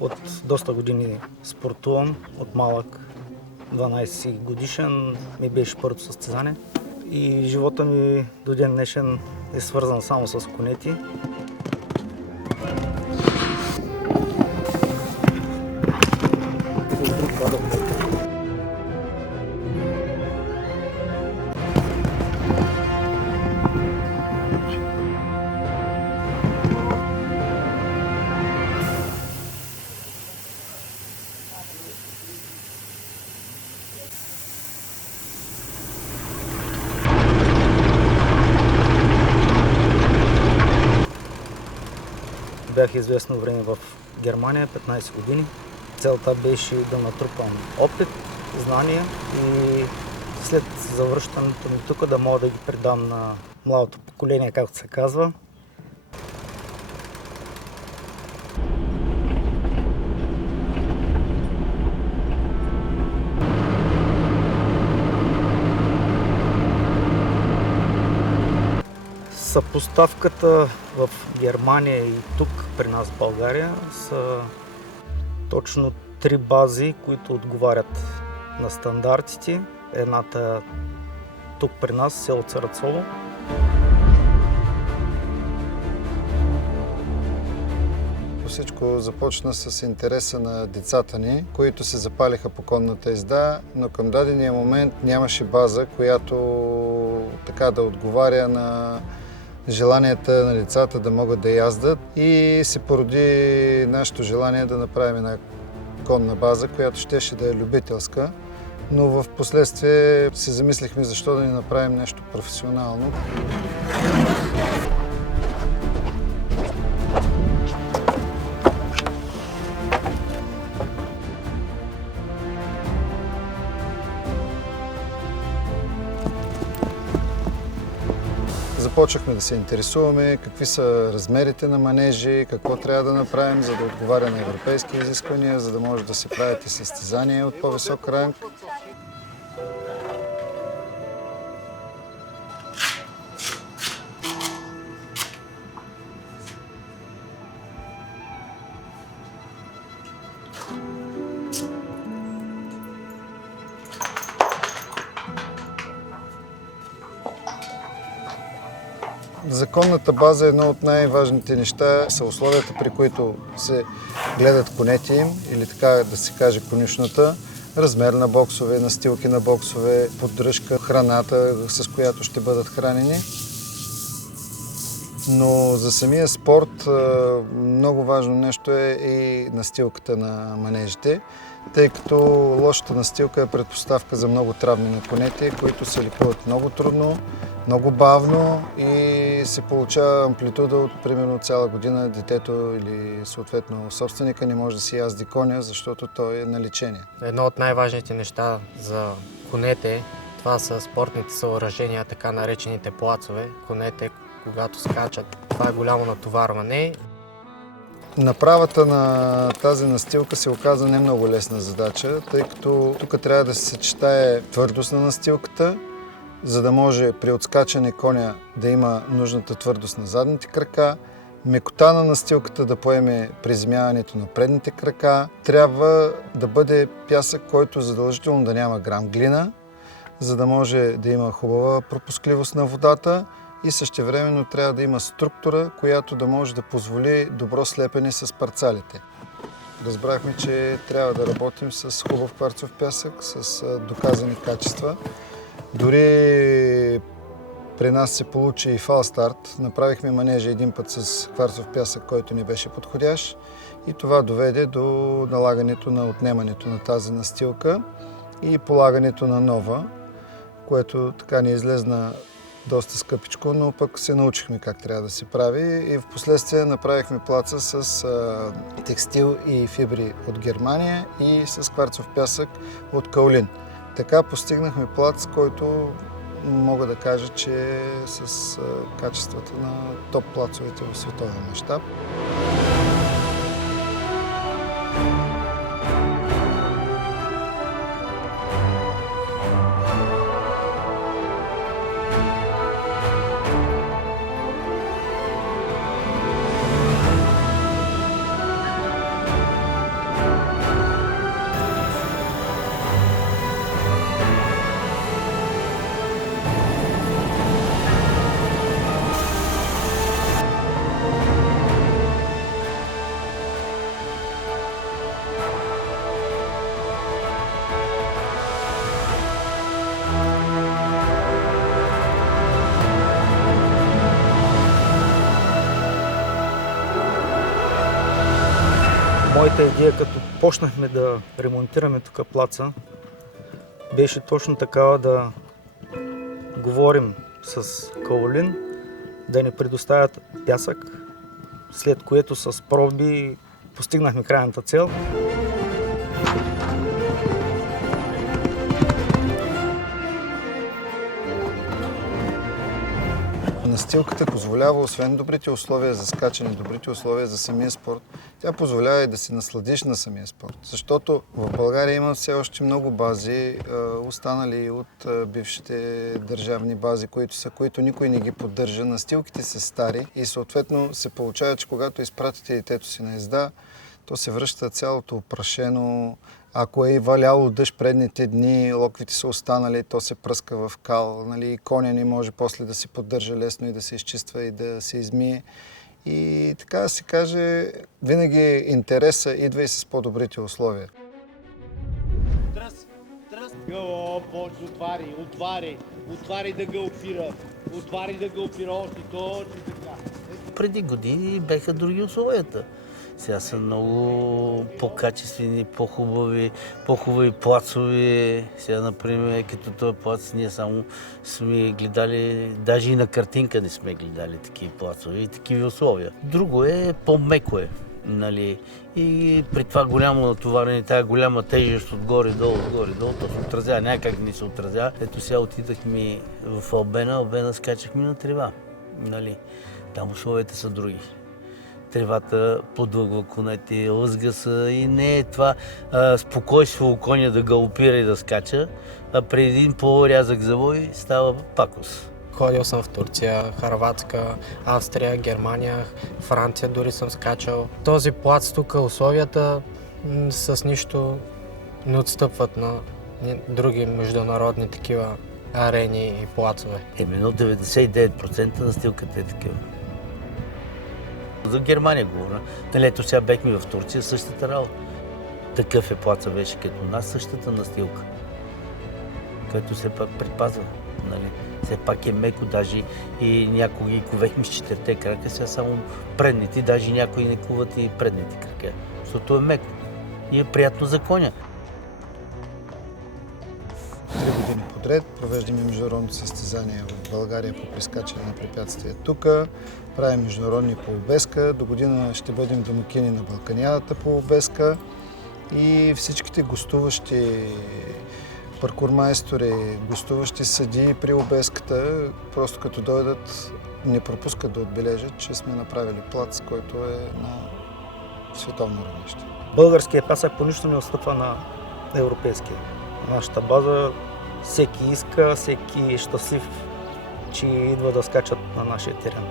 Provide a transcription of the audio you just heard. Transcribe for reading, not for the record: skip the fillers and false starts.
От доста години спортувам, от малък 12 годишен ми беше първото състезание и живота ми до ден днешен е свързан само с конети. Бях известно време в Германия, 15 години. Целта беше да натрупам опит, знания и след завръщането ми тук да мога да ги предам на младото поколение, както се казва. Съпоставката в Германия и тук при нас в България са точно 3 бази, които отговарят на стандартите. Едната тук при нас, село Царацово. Всичко започна с интереса на децата ни, които се запалиха по конната езда, но към дадения момент нямаше база, която така да отговаря на желанията на децата да могат да яздат и се породи нашето желание да направим една конна база, която щеше да е любителска, но в последствие се замислихме защо да не направим нещо професионално. Започнахме да се интересуваме какви са размерите на манежи, какво трябва да направим, за да отговаря на европейски изисквания, за да може да се правят и състезания от по-висок ранг. Законната база е едно от най-важните неща, са условията, при които се гледат конете им, или така да се каже конюшната, размер на боксове, настилки на боксове, поддръжка, храната, с която ще бъдат хранени. Но за самия спорт много важно нещо е и настилката на манежите, тъй като лошата настилка е предпоставка за много травми на конете, които се лекуват много трудно, много бавно и се получава амплитуда от примерно цяла година детето или съответно собственика не може да си язди коня, защото той е на лечение. Едно от най-важните неща за конете, това са спортните съоръжения, така наречените плацове. Конете, когато скачат, това е голямо натоварване. Направата на тази настилка се оказа не много лесна задача, тъй като тук трябва да се съчетае твърдост на настилката, за да може при отскачане коня да има нужната твърдост на задните крака, мекота на настилката да поеме приземяването на предните крака. Трябва да бъде пясък, който задължително да няма грам глина, за да може да има хубава пропускливост на водата и същевременно трябва да има структура, която да може да позволи добро слепене с парцалите. Разбрахме, че трябва да работим с хубав кварцов пясък, с доказани качества. Дори при нас се получи и фалстарт. Направихме манежа един път с кварцов пясък, който не беше подходящ и това доведе до налагането на отнемането на тази настилка и полагането на нова, което така ни излезна доста скъпичко, но пък се научихме как трябва да се прави и в последствие направихме плаца с текстил и фибри от Германия и с кварцов пясък от Каолин. Така постигнахме плац, който мога да кажа, че е с качествата на топ плацовете в световен мащаб. Моята идея, като почнахме да ремонтираме тук плаца, беше точно такава да говорим с Каолин, да ни предоставят пясък, след което с проби постигнахме крайната цел. Настилката позволява, освен добрите условия за скачане, добрите условия за самия спорт, тя позволява и да се насладиш на самия спорт. Защото в България има все още много бази, останали от бившите държавни бази, които никой не ги поддържа. Настилките са стари и съответно се получава, че когато изпратите детето си на езда, то се връща цялото опрашено. Ако е валяло дъжд предните дни, локвите са останали, то се пръска в кал. Нали, коня не може после да се поддържа лесно и да се изчиства и да се измие. И така да се каже, винаги интереса идва и с по-добрите условия. Тръс! О, Боже, отваряй да го опира още, точно така. Преди години бяха други условията. Сега са много по-качествени, по-хубави плацови. Сега, например, като този плац, ние само сме гледали, даже и на картинка не сме гледали такива плацови и такива условия. Друго е, по-меко е. Нали? И при това голямо натоварение, тази голяма тежест отгоре-долу, то се отразява. Някак не се отразява. Ето сега отидахме в Албена скачахме на трева. Нали? Там условията са други. Тревата подлъгва конете, лъзга са и не е това спокойство коня да галопира и да скача, а при един по-рязък завой става пакост. Ходил съм в Турция, Хърватска, Австрия, Германия, Франция дори съм скачал. Този плац тук, условията с нищо не отстъпват на други международни такива арени и плацове. Именно 99% настилката е такива. За Германия говоря. Нали, ето сега бехме в Турция, същата работа. Такъв е плаца беше като нас, същата настилка, който все пак предпазва. Нали. Все пак е меко, даже и някои ги ковехме с четирите крака, сега само предните, даже някои не куват и предните крака, защото е меко и е приятно за коня. 3 години подред провеждаме международно състезание в България по прескачане на препятствия тук. Правим международни по обеска. До година ще бъдем домакини на Балканиадата по обеска. И всичките гостуващи паркурмайстори, гостуващи съдии при обеската, просто като дойдат, не пропускат да отбележат, че сме направили плац, който е на световно равнище. Българският пясък по нищо не отстъпва на европейския. Нашата база всеки иска, всеки е щастлив, че идва да скачат на нашия терен.